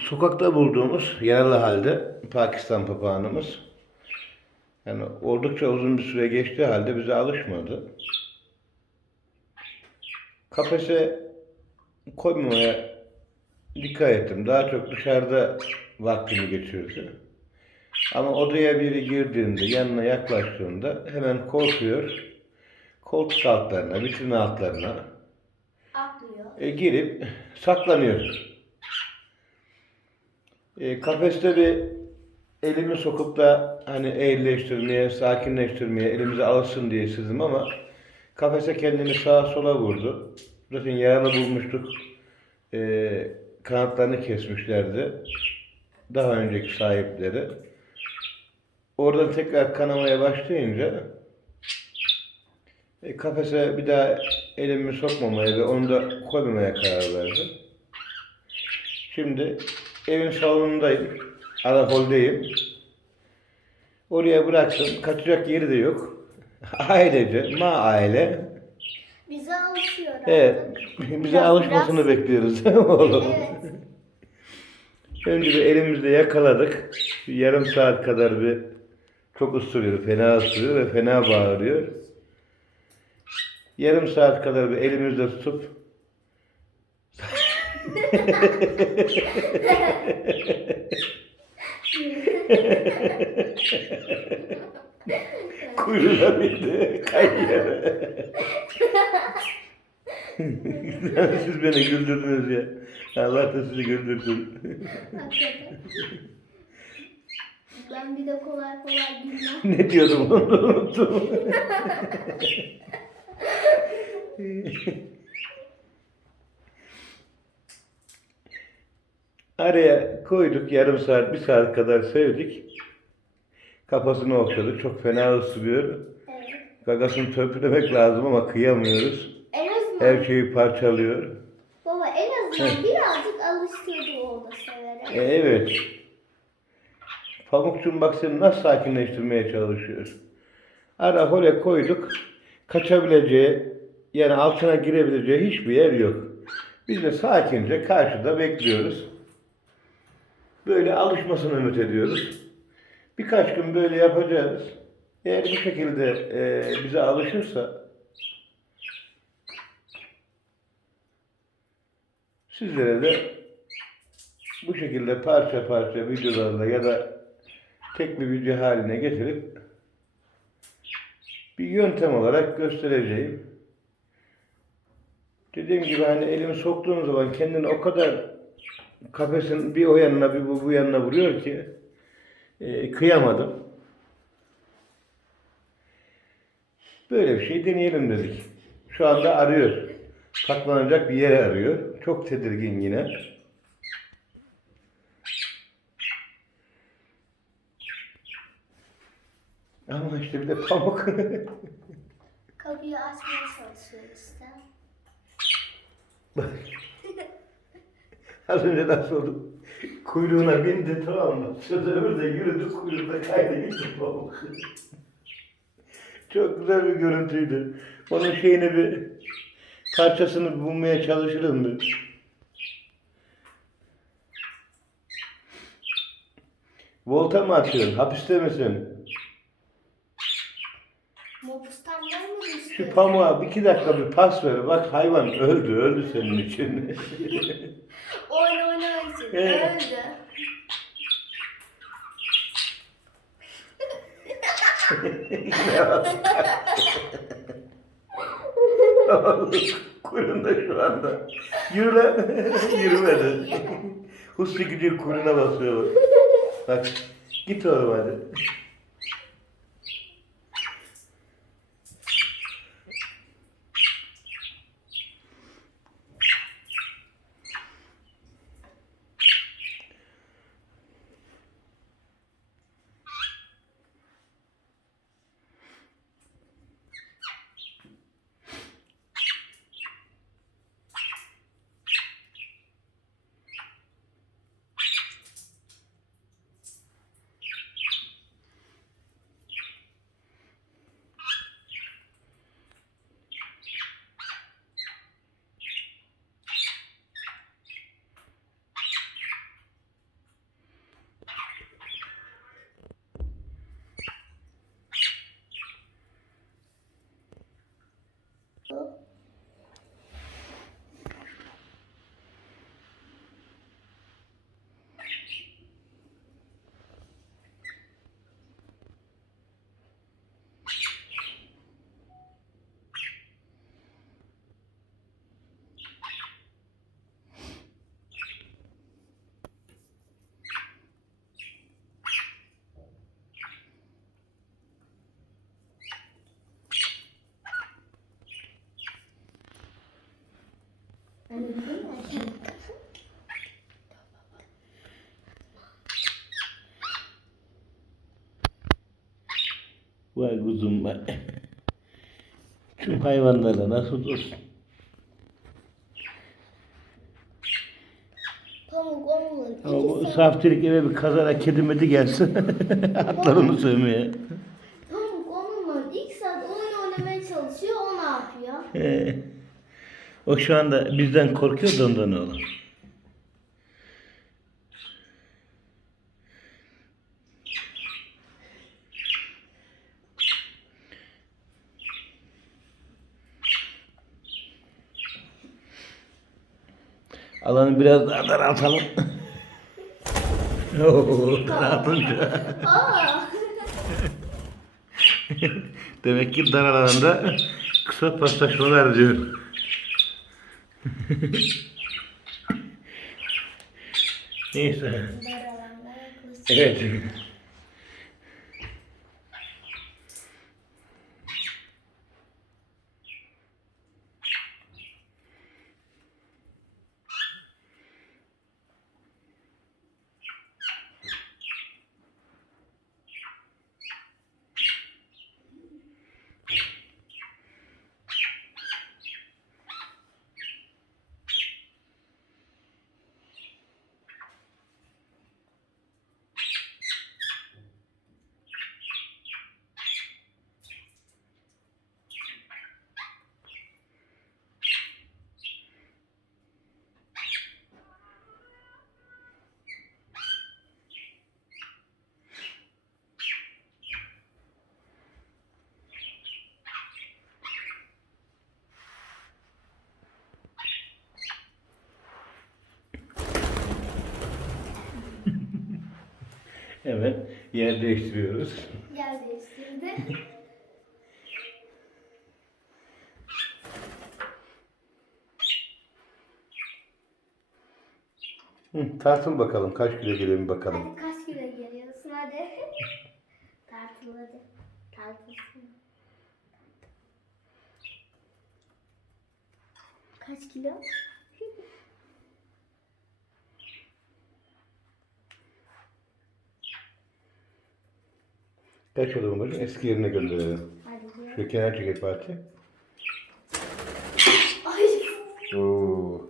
sokakta bulduğumuz yaralı halde Pakistan papağanımız yani oldukça uzun bir süre geçtiği halde bize alışmadı. Kafese koymamaya dikkat ettim. Daha çok dışarıda vaktini geçirdi. Ama odaya biri girdiğinde, yanına yaklaştığında hemen korkuyor. Koltuk altlarına, vitrin altlarına Atlıyor. e, girip saklanıyor. E, kafeste bir elimi sokup da hani eğrileştirmeye, sakinleştirmeye, elimize alışsın diye sızdım ama kafese kendini sağa sola vurdu. Zaten yaralı bulmuştuk. E, kanatlarını kesmişlerdi. Daha önceki sahipleri. Oradan tekrar kanamaya başlayınca e, kafese bir daha elimi sokmamaya ve onu da koymamaya karar verdim. Şimdi evin salonundayım. Ara holdeyim. Oraya bıraktım. Kaçacak yeri de yok. Ailece, ma aile. Bize alışıyor Evet. artık. Bize Biraz- alışmasını biraz- bekliyoruz. Oğlum. Evet. Önce bir elimizde yakaladık. Bir yarım saat kadar bir çok ısırıyor, fena ısırıyor ve fena bağırıyor. Yarım saat kadar bir elimizde tutup kuyruğuna bindi kayıyor. Siz beni güldürdünüz ya. Allah da sizi güldürsün. Ben bir de kolay kolay gülmem. ne diyordum onu unuttum. Araya koyduk yarım saat, bir saat kadar sevdik. Kafasını okşadık. Çok fena ısırıyor. Evet. Gagasını törpülemek lazım ama kıyamıyoruz. En azından Her şeyi parçalıyor. baba en azından birazcık alıştırdı orada severek. E, evet. Pamukçum bak seni nasıl sakinleştirmeye çalışıyor. Ara hole koyduk. Kaçabileceği, yani altına girebileceği hiçbir yer yok. Biz de sakince karşıda bekliyoruz. Böyle alışmasını ümit ediyoruz. Birkaç gün böyle yapacağız. Eğer bu şekilde e, bize alışırsa sizlere de bu şekilde parça parça videolarla ya da tek bir video haline getirip bir yöntem olarak göstereceğim. Dediğim gibi hani elimi soktuğum zaman kendini o kadar kafesin bir o yanına bir bu, bu yanına vuruyor ki e, kıyamadım. Böyle bir şey deneyelim dedik. Şu anda arıyor. Saklanacak bir yer arıyor. Çok tedirgin yine. Ama işte bir de pamuk. Kapıyı açmaya çalışıyor işte. Az önce nasıl oldu? Kuyruğuna bindi tamam mı? Sonra öbür de yürüdü kuyruğunda kaydı gitti pamuk. Çok güzel bir görüntüydü. Onun şeyini bir parçasını bulmaya çalışırım bir. Volta mı atıyorsun? Hapiste misin? Mı düştü? Şu pamuğa bir iki dakika bir pas ver. Bak hayvan öldü, öldü senin için. Oyun oynamak için Evet. Öldü. Kuyruğunda şu anda. Yürü lan. Yürümedi. Huslu gidiyor kuyruğuna basıyor. Bak. Git oğlum hadi. Vay kuzum vay. Tüm hayvanlarla nasıl dostum? Pamuk onun Ama saftirik eve bir kazara kedi medi gelsin. Atlar onu sövmeye. Pamuk onunla ilk saat oyun oynamaya çalışıyor. O ne yapıyor? O şu anda bizden korkuyor da ondan oğlum. Alanı biraz daha daraltalım. Oo, daraltınca. Demek ki dar alanda kısa paslaşmalar diyor. Neyse. Evet. Hemen yer değiştiriyoruz. Yer değiştirdi. Hı, tartıl bakalım kaç kilo gelir mi bakalım. Hadi kaç kilo geliyorsun hadi. Tartıl hadi. Tartılsın. Kaç kilo? Kaç olur babacığım? Eski yerine gönderelim. Şu kenar çekek Fatih. Oo.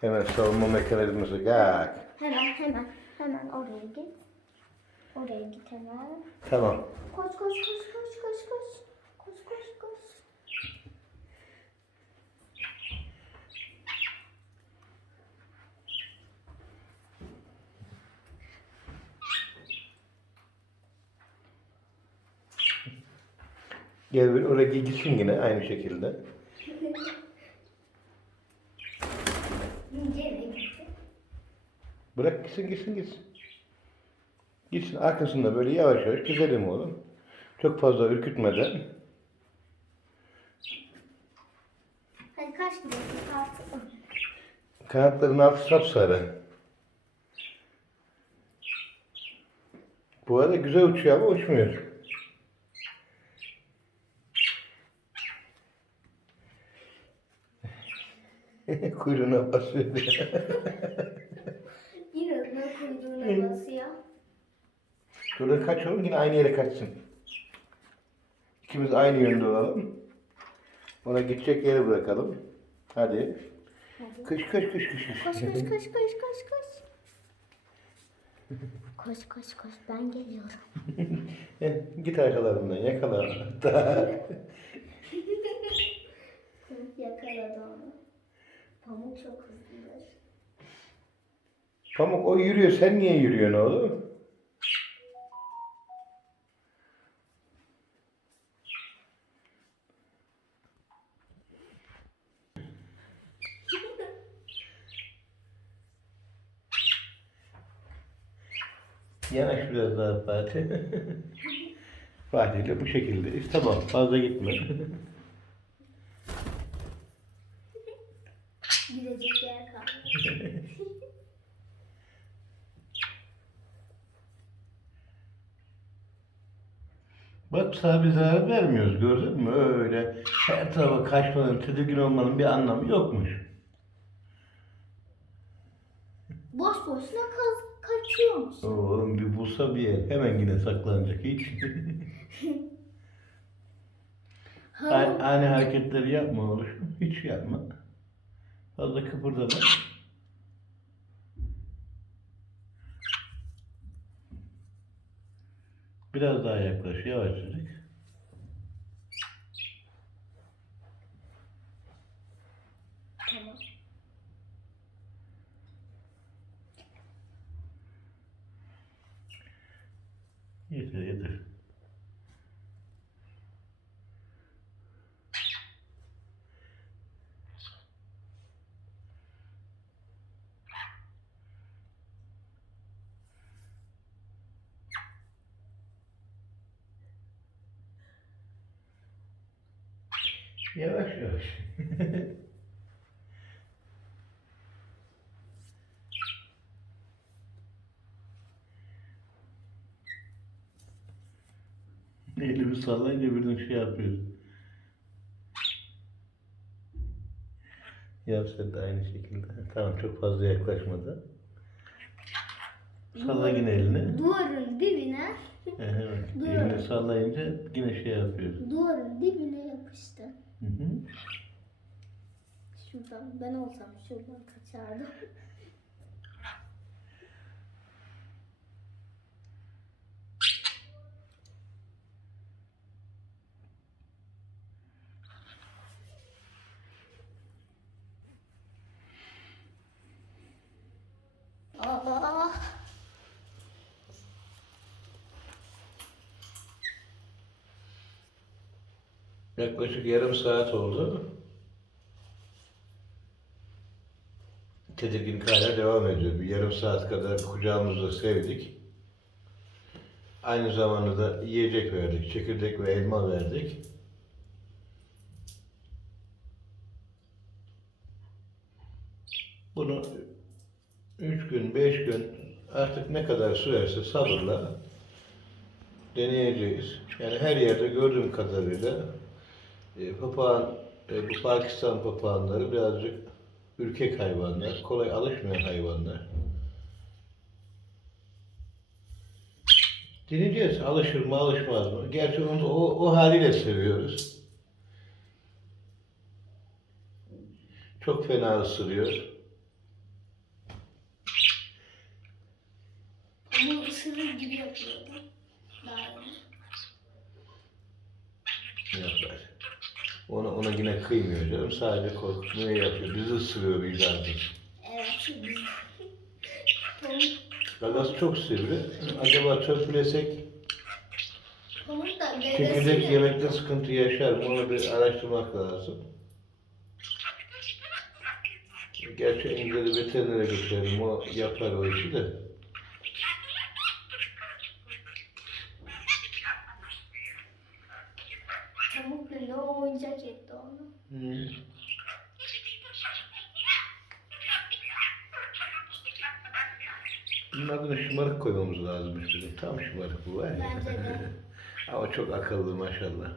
Hemen savunma mekanizması gak. Hemen hemen hemen oraya git. Oraya git hemen. Tamam. Koş koş koş koş. Koş koş koş. Gel bir oraya gitsin yine aynı şekilde. Bırak gitsin gitsin gitsin. Gitsin arkasında böyle yavaş yavaş gidelim oğlum. Çok fazla ürkütmeden. Hadi kaç kilo tartıl. Kanatların altı sapsarı. Bu arada güzel uçuyor ama uçmuyor. Kuyruğuna basıyor. Yine ne kuyruğuna basıyor. Şurada kaç oğlum yine aynı yere kaçsın. İkimiz aynı yönde olalım. Ona gidecek yere bırakalım. Hadi. Hadi. Kış kış kış kış kış. Koş koş koş koş koş koş. Koş koş koş ben geliyorum. Heh, Git arkalarından yakala. Yakaladı onu. Pamuk çok hızlıdır. Pamuk o yürüyor sen niye yürüyorsun oğlum? Yanaş biraz daha Fatih. Fatih ile bu şekildeyiz. Tamam fazla gitme. Gidecek yer kalmadı. Bak sana bir zarar vermiyoruz gördün mü? Öyle her tarafa kaçmanın, tedirgin olmanın bir anlamı yokmuş. Boş boşuna kaz kaçıyormuş. Oğlum bir bulsa bir yer hemen yine saklanacak hiç. Ani hareketleri yapma oğlum. Hiç yapma. Fazla kıpırdama. Biraz daha yaklaş yavaşçacık. tamam. Yeter yeter. Yavaş yavaş. Elimi sallayınca birden şey yapıyor. Yap sen de aynı şekilde. Tamam çok fazla yaklaşmadı. Salla yine elini. Duvarın dibine, Evet. Elini sallayınca yine şey yapıyor. duvarın dibine yapıştı. Hı hı. Şuradan ben olsam şuradan kaçardım. Yaklaşık yarım saat oldu. Tedirgin hala devam ediyor. Bir yarım saat kadar kucağımızda sevdik. Aynı zamanda da yiyecek verdik. Çekirdek ve elma verdik. Bunu üç gün, beş gün artık ne kadar sürerse sabırla deneyeceğiz. Yani her yerde gördüğüm kadarıyla e, papağan, e, bu Pakistan papağanları birazcık ürkek hayvanlar, kolay alışmayan hayvanlar. Deneyeceğiz, alışır mı, alışmaz mı? Gerçi onu o, o haliyle seviyoruz. Çok fena ısırıyor. Onu ısırır gibi yapıyordu. Daha yeni. yapar. Ona, ona yine kıymıyor canım. Sadece korkutmaya yapıyor. Bizi ısırıyor vicdandır. Evet. Gagası çok sivri. Acaba törpülesek pamuk da çekirdek yemekte sıkıntı yaşar mı? Onu bir araştırmak lazım. Gerçi İngilizce veterinere götürelim. O yapar o işi de. Ne oyuncak etti onu. Hmm. Bunun adını şımarık koymamız lazım bizim. Tam şımarık bu var ya. Bence de. Ama çok akıllı maşallah.